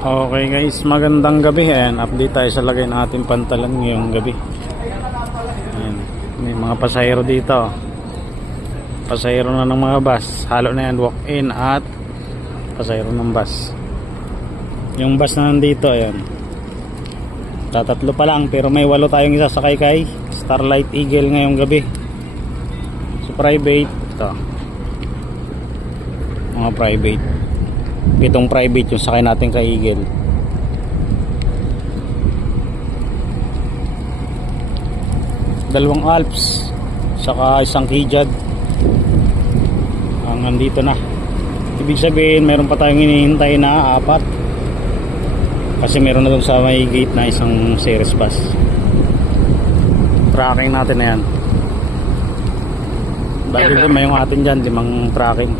Okay guys, magandang gabi. Ayan, update tayo sa lagay ng ating pantalan ngayong gabi. Ayan, may mga pasahero dito. Pasahero na ng mga bus. Halo na yan, walk-in at pasahero ng bus. Yung bus na nandito, ayan. Tatatlo pa lang pero may 8 tayong isasakay kay Starlight Eagle ngayong gabi. So private, ito. Mga private. 7 private yung sakay natin kay Eagle. Dalawang Alps saka isang Kijad ang nandito na. Ibig sabihin meron pa tayong hinihintay na 4 kasi meron na dun sa may gate na isang series bus. Tracking natin na yan. Dahil may yung atin dyan 5 tracking.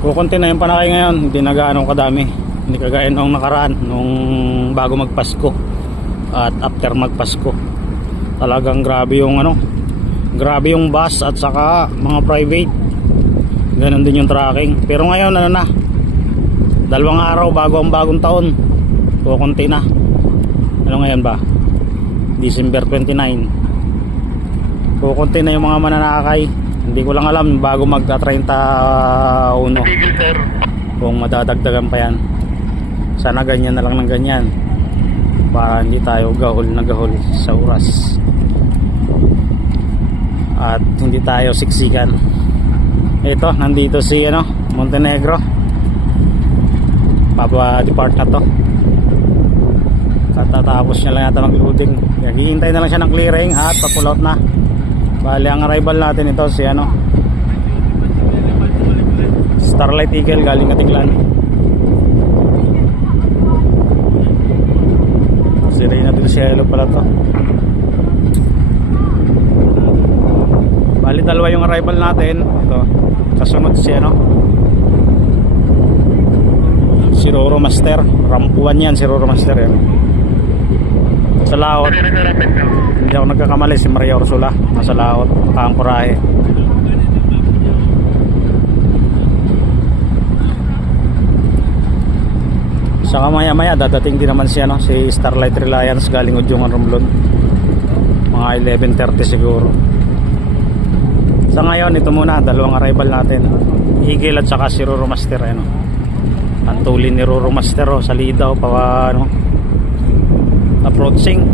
Kukunti na yung panakay ngayon, hindi na gaano kadami. Hindi kagaya nung nakaraan, nung bago magpasko at after magpasko. Talagang grabe yung grabe yung bus at saka mga private. Ganon din yung tracking. Pero ngayon 2 araw bago ang bagong taon. Kukunti na. Ano ngayon ba? December 29. Kukunti na yung mga mananakay. Hindi ko lang alam bago magka-31 kung madadagdagan pa yan. Sana ganyan na lang ng ganyan para hindi tayo gahol na gahol sa oras at hindi tayo siksikan. Ito, nandito si Montenegro. Papa-depart na to. Katatapos niya lang yata mag-loading. Hihintay na lang siya ng clearing at pa-pull out na. Bali ang arrival natin ito si Starlight Eagle galing Katiglan. Si Reyna del Cielo pala to. Bali 2 yung arrival natin. Ito. Kasunod si Roro Master. Rampuan yan si Roro Master yan. Sa laot hindi ako nagkakamali, si Maria Ursula nasa laot, nakaangkurahe. Saka maya maya dadating din naman si Starlight Reliance galing Udyongan Romblon, mga 11:30 siguro. Sa ngayon ito muna 2 arrival natin, Eagle at saka si Roro Master. Ang tulin ni Roro Master sa Lidaw pa approaching.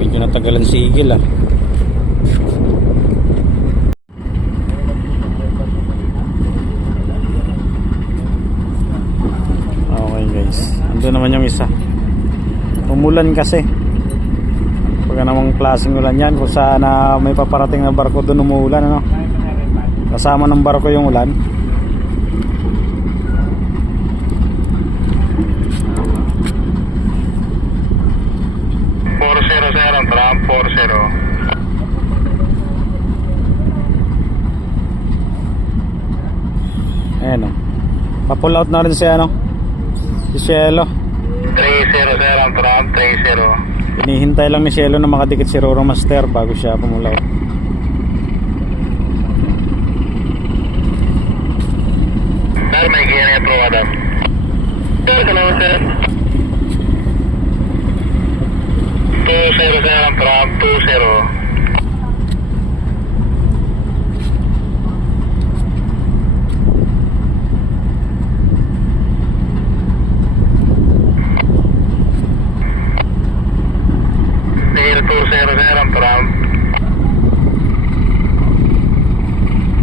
Medyo natagalan si Eagle Okay guys, ando naman yung isa. Umulan kasi. Pagka namang klaseng ulan yan, kung saan may paparating na barko doon umuulan, kasama ng barko yung ulan. Tram 40. Ayan pa-pull out na rin si si Cielo. 30 tram 30. Hinihintay lang ni Cielo na makadikit si Roro Master bago siya pumulaw. Sir, may kaya niya po, Adam. Sir, salamat sir. 20 tram 20.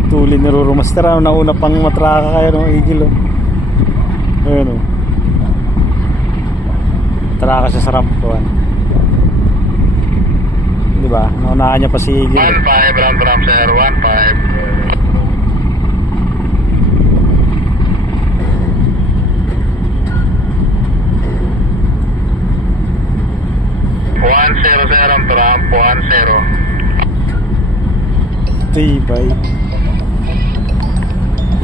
Tulin ni Roro Master, nauna pang matraka kayo ng Eagle. Ayun traka siya sa ramp ko. Diba? Naunahan niya pa si Eagle. 15 ram sir, 15. 100 ang tram, 10. Tibay.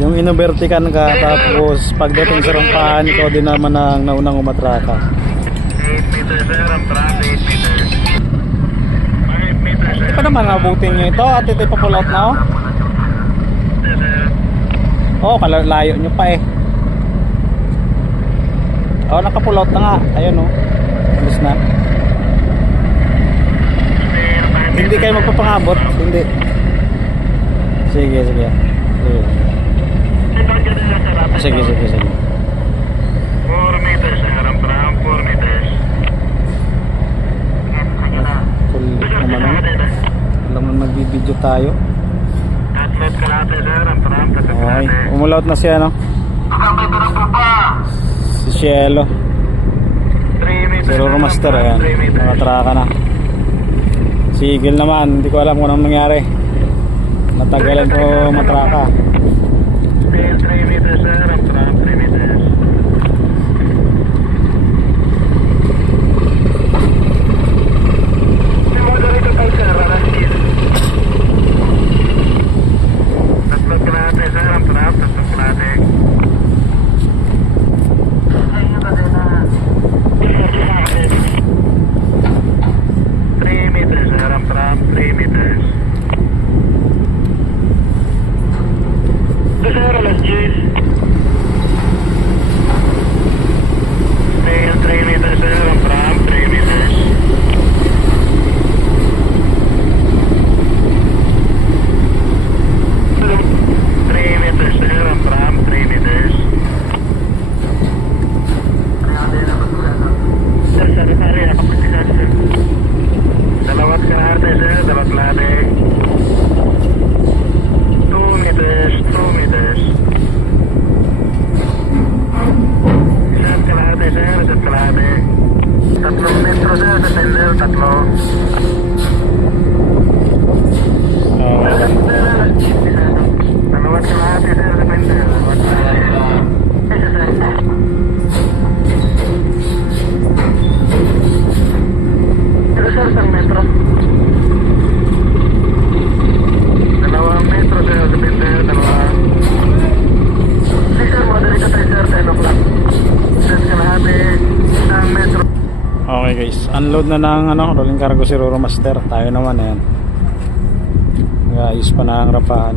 Yung inubertikan ka, tapos pagdating sa rampahan, ikaw din naman ang naunang umatraka. 8 meters sir, ang trap 8 meters. 5 meters sir. Di pa naman nabutin nyo ito at ito ipapull out na oh. Yes, sir. Oo, layo nyo pa eh. Oo, nakapull out na nga. Ayun oh. Alis na. Hindi kayo magpapangabot. Hindi. Sige, sige. Sige, sige, sige. 4 meters sir, ang trap 4 meters. Full naman oh. Alam mo nagbibideo tayo. At load kalate sir, ang trap Okay. kalate. Umulaut na siya no. Kakambay pa po pa. Si Cielo. 3 meters Si Roro Master ayan. 3 meters. Nakatraka na. Si Eagle naman, hindi ko alam kung anong nangyari. Natagalan ko matraka. Space 3 meters sir, ang trap 3 meters. Tatlong kalate sir, ang trap, tatlong kalate. Meters sir, ang trap 3 meters. Sir, alas 10. Tail 3 meters sir, ang trap 3 meters. Dalawat kalahati sir, dalawat kalahati. 2 meters, 2 meters. Isang kalahati sir, isang kalahati. 3 metro sir, sa sender, 3. Dalawat kalahati sir, sa sender, dalawat kalahati. Sir, isang metro. 2 metro sir, depende, 2. Hindi sir, mga dali ka tayo sir, 10 o'clock. Sir, kalahati, 1 metro. Okay guys, unload na ng rolling cargo si Roro Master. Tayo naman ayan. Ayos pa na ang rapahan.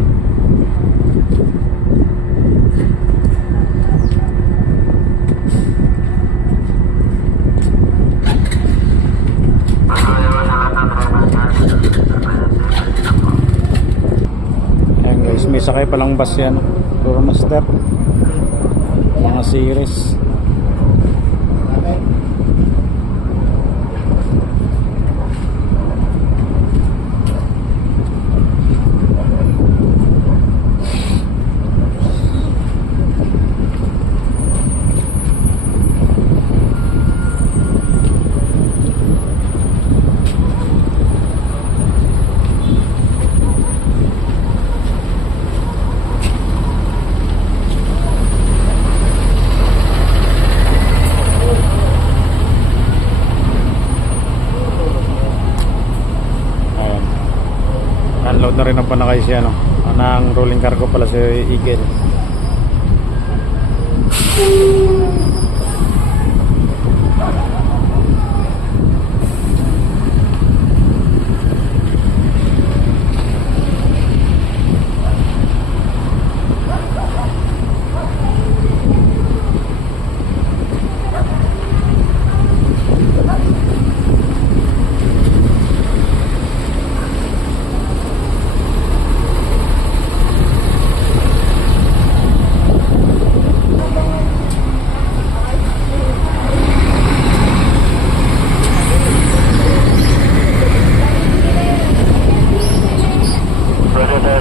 Ayan guys, may sakay palang bus yan Roro Master. Mga series. Unload na rin ang panakay siya ng rolling cargo pala si Eagle.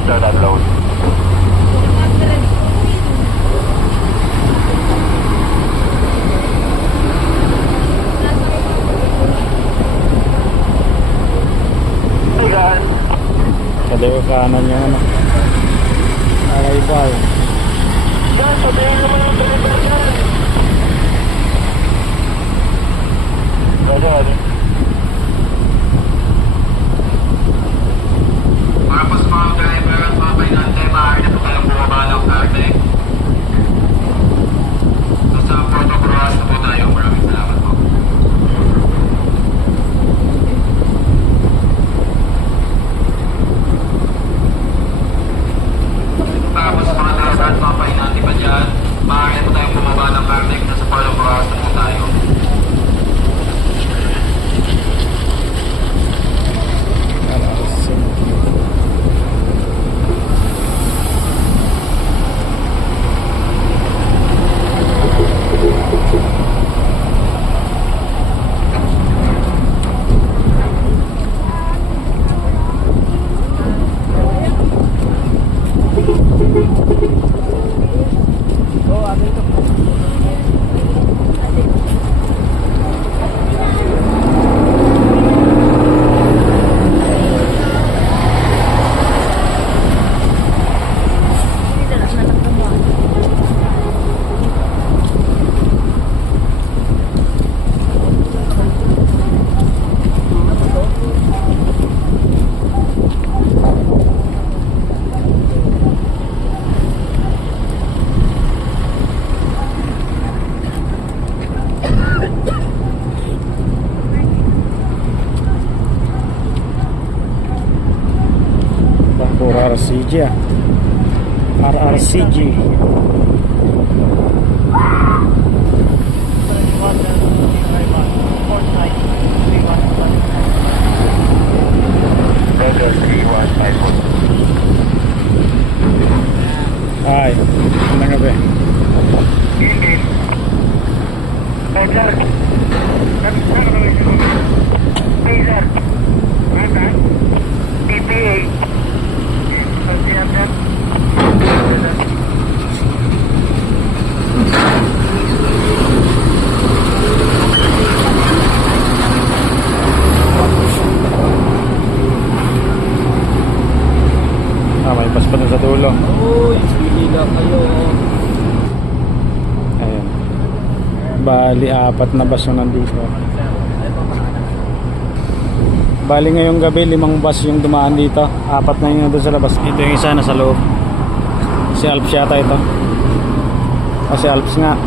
Start unload. Hey guys. Kaliwa kanan yung arrival. Guys, sabihin naman yung delivery yan. Roger. Para po sa mga driver at mga painante, maaari na po kayong bumaba ng karting. bagay to. Puro RCG ah. RRCG. Roger 3154. Ay, magandang gabi. Hindi. Roger. Laser. Rata. TPA. May bus pa dun sa dulo. Uy, siliga kayo. Ayun. Bali, 4 na bus yung nandito. Bali ngayong gabi, 5 bus yung dumaan dito. 4 na yung nandun sa labas. Ito yung isa, nasa loob. Si Alps yata ito. O si Alps nga.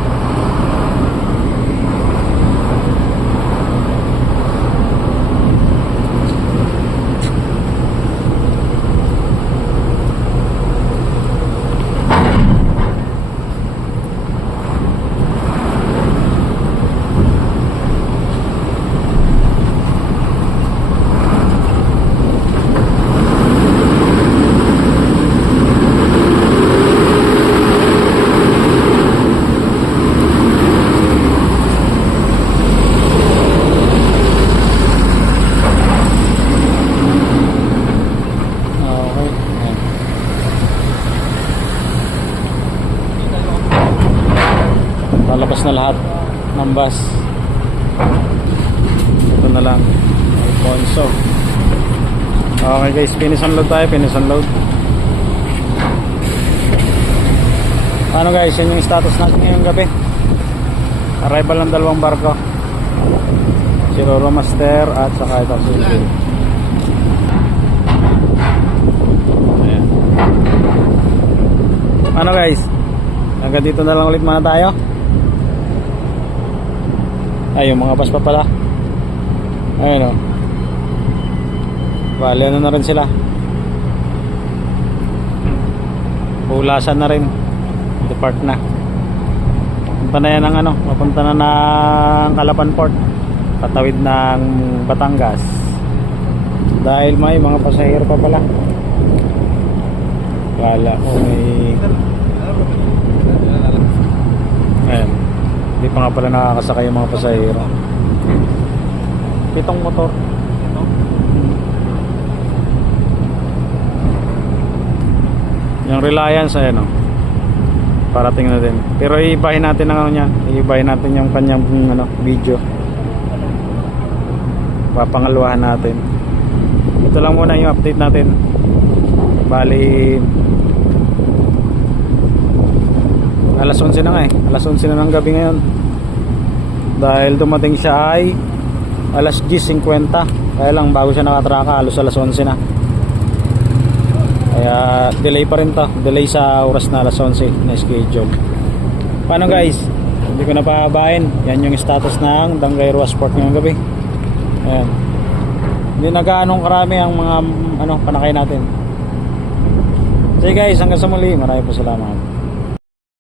Lalabas na lahat ng bus. Ito na lang Alfonso. Okay guys, finish unload tayo. Finish unload. Ano guys, yun yung status natin ngayong gabi. Arrival ng 2 barko, si Roro Master at saka ito si Phil. Ayan. Ano guys, hanggang dito na lang ulit muna tayo. Ay, yung mga bus pa pala. Ayun o. Bali, ano na rin sila. Bulasan na rin. Depart na. Punta na yan ng ano, mapunta na ng Calapan Port. Patawid ng Batangas. Dahil may mga pasahero pa pala. Wala ko may... Ayan. Hindi pa nga pala nakakasakay yung mga pasahero. 7 motor. Yung Reliance ayan o. Parating na din. Pero iibahin natin ang ano niyan. Iibahin natin yung kanyang ano, video. Papangaluhan natin. Ito lang muna yung update natin. Bali alas 11 na nga eh. Alas 11 na ng gabi ngayon. Dahil dumating siya ay alas 10:50. Kaya lang bago siya nakatraka, halos alas 11 na. Kaya delay pa rin to. Delay sa oras na alas 11 na schedule. Paano guys? Hindi ko na pahabain. Yan yung status ng Dangay Ruas Port ngayong gabi. Ayan. Hindi na gaanong karami ang mga ano, panakay natin. Sige guys, hanggang sa muli. Maraming po salamat.